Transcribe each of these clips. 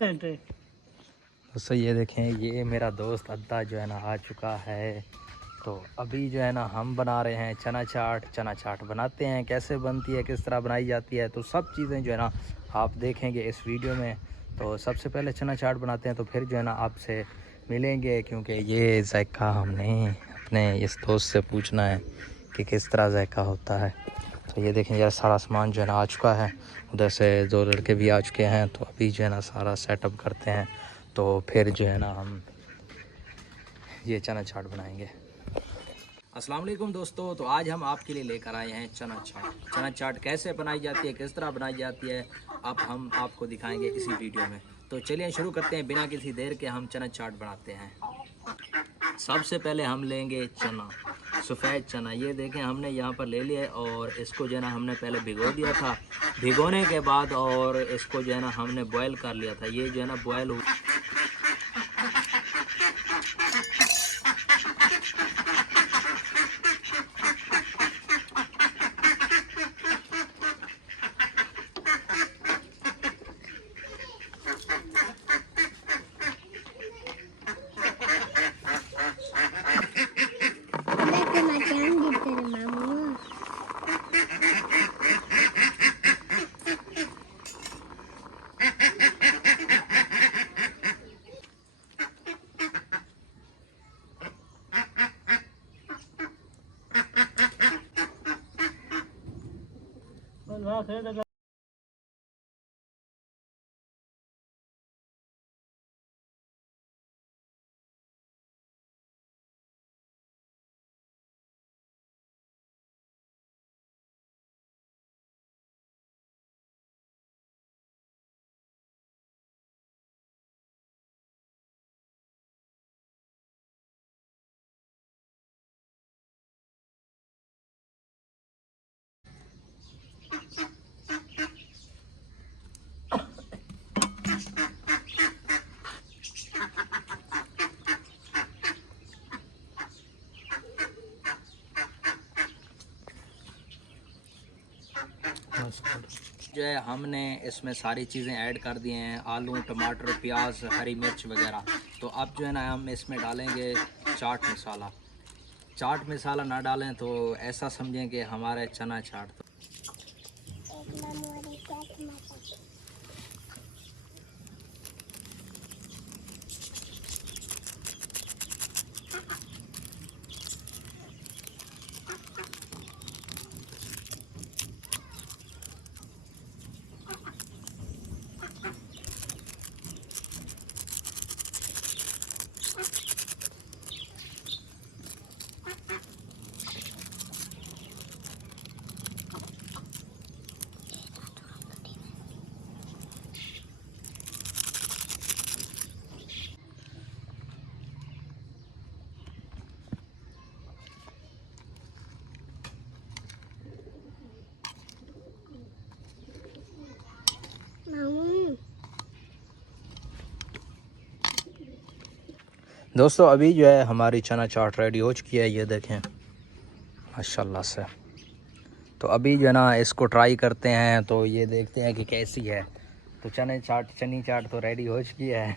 दोस्तों ये देखें, ये मेरा दोस्त अद्दा जो है ना आ चुका है। तो अभी जो है ना हम बना रहे हैं चना चाट। चना चाट बनाते हैं, कैसे बनती है, किस तरह बनाई जाती है, तो सब चीज़ें जो है ना आप देखेंगे इस वीडियो में। तो सबसे पहले चना चाट बनाते हैं, तो फिर जो है ना आपसे मिलेंगे, क्योंकि ये जायका हमने अपने इस दोस्त से पूछना है कि किस तरह जायका होता है। तो ये देखें यार, सारा सामान जो है ना आ चुका है। उधर से 2 लड़के भी आ चुके हैं। तो अभी जो है ना सारा सेटअप करते हैं, तो फिर जो है ना हम ये चना चाट बनाएंगे। अस्सलाम वालेकुम दोस्तों, तो आज हम आपके लिए लेकर आए हैं चना चाट। चना चाट कैसे बनाई जाती है, किस तरह बनाई जाती है, अब हम आपको दिखाएंगे इसी वीडियो में। तो चलिए शुरू करते हैं, बिना किसी देर के हम चना चाट बनाते हैं। सबसे पहले हम लेंगे चना, सफ़ेद चना। ये देखें हमने यहाँ पर ले लिया है, और इसको जो है ना हमने पहले भिगो दिया था। भिगोने के बाद और इसको जो है ना हमने बॉयल कर लिया था। ये जो है ना बॉयल हो जो है हमने इसमें सारी चीज़ें ऐड कर दी हैं, आलू, टमाटर, प्याज, हरी मिर्च वगैरह। तो अब जो है ना हम इसमें डालेंगे चाट मसाला। चाट मसाला ना डालें तो ऐसा समझें कि हमारे चना चाट तो दोस्तों अभी जो है हमारी चना चाट रेडी हो चुकी है। ये देखें माशाल्लाह से। तो अभी जो है ना इसको ट्राई करते हैं, तो ये देखते हैं कि कैसी है। तो चनी चाट तो रेडी हो चुकी है।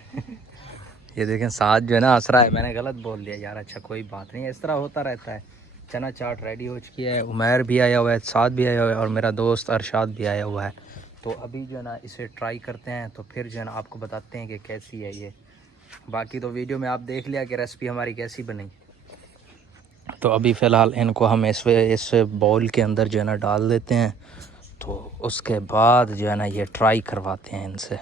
ये देखें साथ जो है ना हंस रहा है, मैंने गलत बोल दिया यार। अच्छा कोई बात नहीं, इस तरह होता रहता है। चना चाट रेडी हो चुकी है। उमैर भी आया हुआ है, साथ भी आया हुआ है, और मेरा दोस्त अरशाद भी आया हुआ है। तो अभी जो है ना इसे ट्राई करते हैं, तो फिर जो है ना आपको बताते हैं कि कैसी है ये। बाकी तो वीडियो में आप देख लिया कि रेसिपी हमारी कैसी बनी। तो अभी फ़िलहाल इनको हम इस बाउल के अंदर जो है ना डाल देते हैं। तो उसके बाद जो है ना ये ट्राई करवाते हैं इनसे।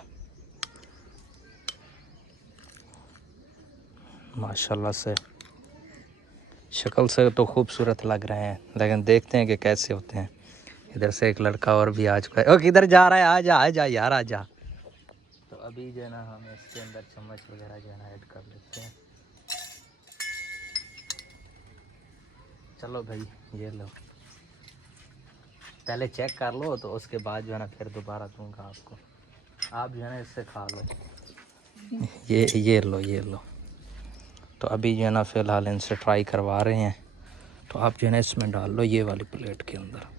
माशाल्लाह से शक्ल से तो खूबसूरत लग रहे हैं, लेकिन देखते हैं कि कैसे होते हैं। इधर से एक लड़का और भी आ चुका है। ओ किधर जा रहा है, आ जा यार आ जा। तो अभी जो है ना हम इसके अंदर चम्मच वगैरह जो है ना ऐड कर लेते हैं। चलो भाई ये लो, पहले चेक कर लो, तो उसके बाद जो है ना फिर दोबारा दूंगा आपको। आप जो है ना इससे खा लो। ये लो। तो अभी जो है ना फ़िलहाल इनसे ट्राई करवा रहे हैं। तो आप जो है ना इसमें डाल लो, ये वाली प्लेट के अंदर।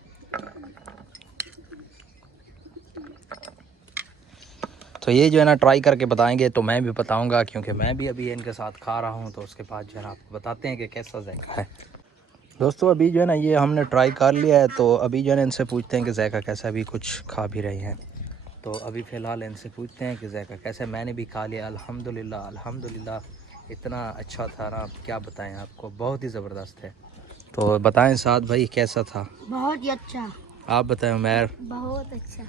तो ये जो है ना ट्राई करके बताएंगे, तो मैं भी बताऊंगा क्योंकि मैं भी अभी इनके साथ खा रहा हूँ। तो उसके बाद जो है ना आपको बताते हैं कि कैसा जायका है। दोस्तों अभी जो है ना ये हमने ट्राई कर लिया है, तो अभी जो है ना इनसे पूछते हैं कि जायका कैसा। अभी कुछ खा भी रहे हैं, तो अभी फ़िलहाल इनसे पूछते हैं कि जायका कैसा। मैंने भी खा लिया, अल्हम्दुलिल्लाह अल्हम्दुलिल्लाह, इतना अच्छा था ना क्या बताएं आपको, बहुत ही ज़बरदस्त है। तो बताएं साद भाई कैसा था? बहुत ही अच्छा। आप बताएं उमैर? बहुत अच्छा।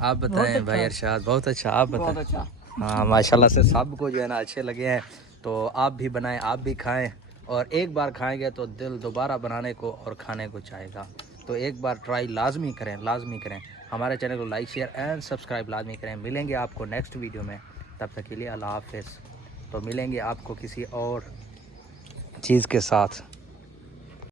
आप बताएं भाई अरशाद? बहुत अच्छा। आप बताएं? बहुत अच्छा। हाँ माशाल्लाह से सबको जो है ना अच्छे लगे हैं। तो आप भी बनाएं, आप भी खाएं, और एक बार खाएंगे तो दिल दोबारा बनाने को और खाने को चाहेगा। तो एक बार ट्राई लाजमी करें, लाजमी करें। हमारे चैनल को लाइक शेयर एंड सब्सक्राइब लाजमी करें। मिलेंगे आपको नेक्स्ट वीडियो में, तब तक के लिए अल्लाह हाफिज़। तो मिलेंगे आपको किसी और चीज़ के साथ।